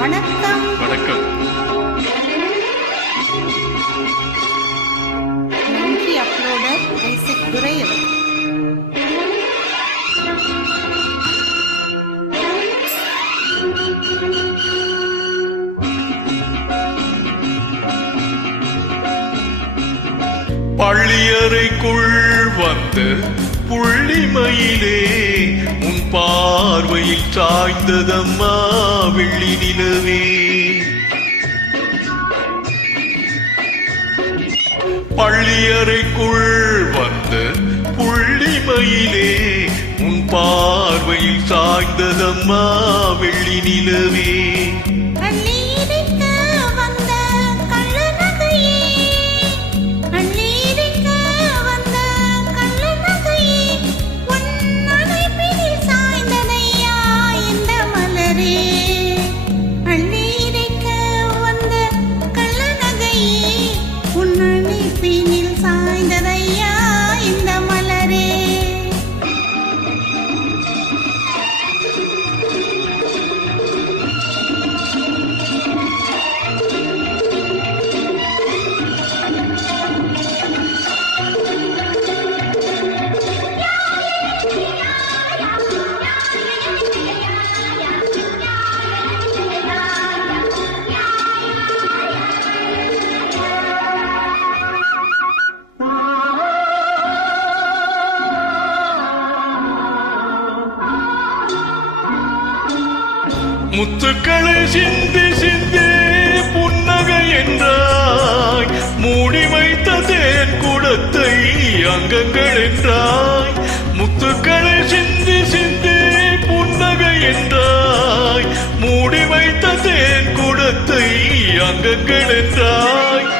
வணக்கம். வணக்கம். நன்றி அப்லோடர் ஐசக் துரை அவர். பள்ளியறைக்குள் வந்து புள்ளிமயிலே உன் பார்வையில் சாய்ந்ததம்மா வெள்ளி நிலவே. பள்ளியறைக்குள் வந்து புள்ளிமயிலே உன் பார்வையில் சாய்ந்ததம்மா வெள்ளி நிலவே. முத்துக்களை சிந்தி சிந்தி புன்னகை என்றாய், மூடி வைத்த தேன் குடத்தை அங்கங்கள் என்றாய். முத்துக்களை சிந்தி சிந்தி புன்னகை என்றாய், மூடி வைத்த தேன் குடத்தை அங்கங்கள் என்றாய்.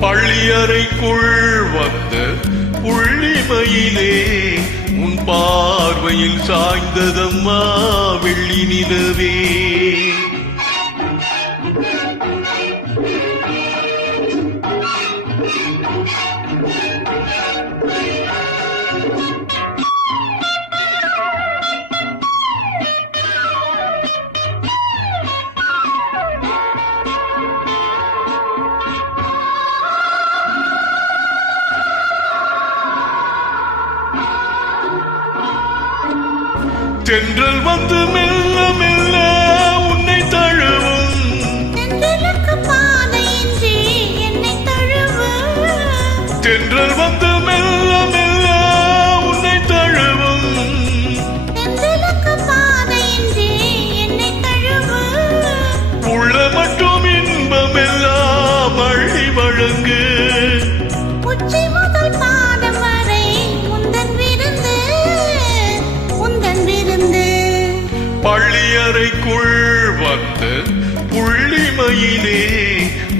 பள்ளியறைக்குள் வந்து புள்ளிமயிலே உன் பார்வையில் சாய்ந்ததம்மா வெள்ளி நிலவே. தென்றல் வந்து மெல்ல மெல்ல உன்னை தழுவும், தென்றல் வந்து மெல்ல மெல்ல உன்னை தழுவும். உள்ள மட்டும் இன்பம் எல்லாம் அள்ளி வழங்கு. பள்ளியறைக்குள் வந்து புள்ளிமயிலே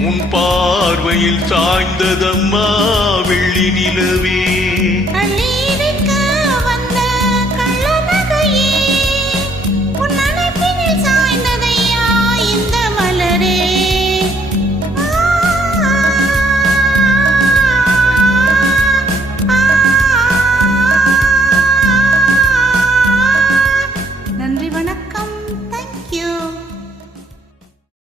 உன் பார்வையில் சாய்ந்ததம்மா வெள்ளி நிலவே.